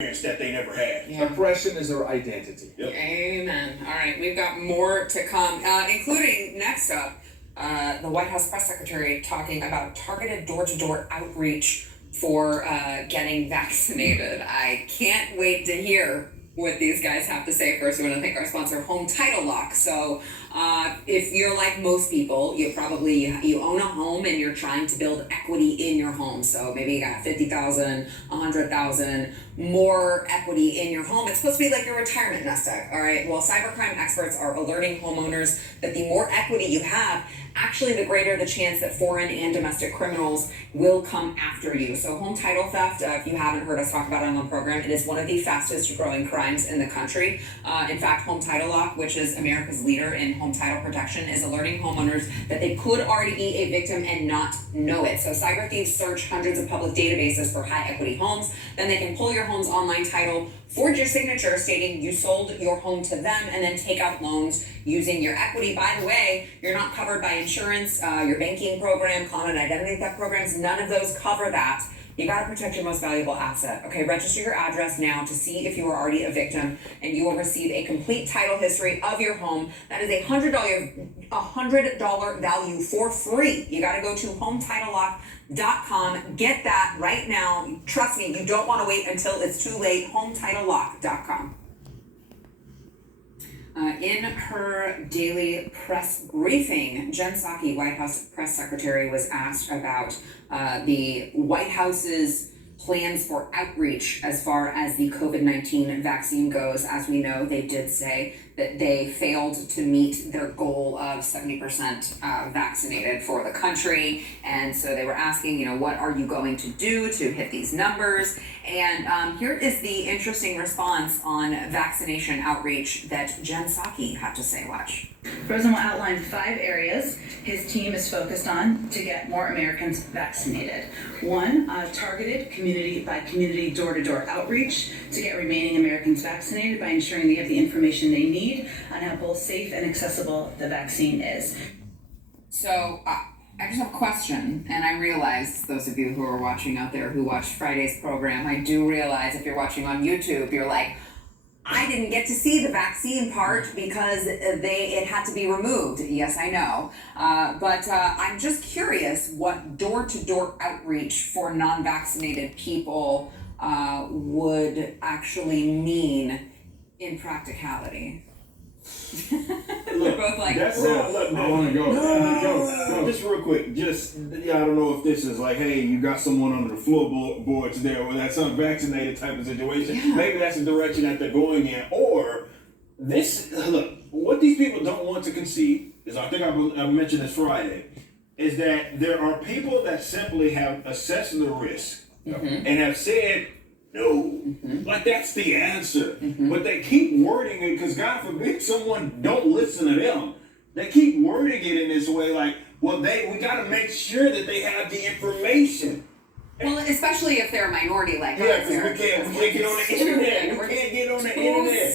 that they never had. Yeah. Oppression is our identity. Yep. Amen. All right, we've got more to come, including next up, the White House press secretary talking about targeted door-to-door outreach for getting vaccinated. I can't wait to hear what these guys have to say. First, we want to thank our sponsor, Home Title Lock. So if you're like most people, you own a home and you're trying to build equity in your home. So maybe you got 50,000, 100,000 more equity in your home. It's supposed to be like your retirement nest egg. All right. Well, cybercrime experts are alerting homeowners that the more equity you have, actually the greater the chance that foreign and domestic criminals will come after you. So home title theft, if you haven't heard us talk about it on the program, it is one of the fastest growing crimes in the country. In fact, Home Title Lock, which is America's leader in home title protection, is alerting homeowners that they could already be a victim and not know it. So cyber thieves search hundreds of public databases for high equity homes. Then they can pull your home's online title, forge your signature stating you sold your home to them, and then take out loans using your equity. By the way, you're not covered by insurance, your banking program, common identity theft programs, none of those cover that. You gotta protect your most valuable asset. Okay, register your address now to see if you are already a victim, and you will receive a complete title history of your home. That is a $100 value for free. You gotta go to HometitleLock.com. Get that right now. Trust me, you don't wanna wait until it's too late. HometitleLock.com. In her daily press briefing, Jen Psaki, White House press secretary, was asked about the White House's plans for outreach as far as the COVID-19 vaccine goes. As we know, they did say that they failed to meet their goal of 70% vaccinated for the country. And so they were asking, what are you going to do to hit these numbers? And here is the interesting response on vaccination outreach that Jen Psaki had to say. Watch. The President will outline 5 areas his team is focused on to get more Americans vaccinated. 1, targeted community-by-community door-to-door outreach to get remaining Americans vaccinated by ensuring they have the information they need on how both safe and accessible the vaccine is. So I just have a question, and I realize, those of you who are watching out there who watched Friday's program, I do realize if you're watching on YouTube, you're like, I didn't get to see the vaccine part because it had to be removed. Yes, I know. But I'm just curious what door-to-door outreach for non-vaccinated people would actually mean in practicality. We're both like, That's not, look, I want to go. no, just real quick. I don't know if this is like, hey, you got someone under the floorboards there, or that's unvaccinated type of situation. Yeah. Maybe that's the direction that they're going in. Or what these people don't want to concede is, I think I mentioned this Friday, is that there are people that simply have assessed the risk and have said, no, like that's the answer. But they keep wording it because God forbid someone don't listen to them. They keep wording it in this way, like, well, we got to make sure that they have the information. well, especially if they're a minority like Yeah, us. because we can't get on the internet. We can't get on the internet.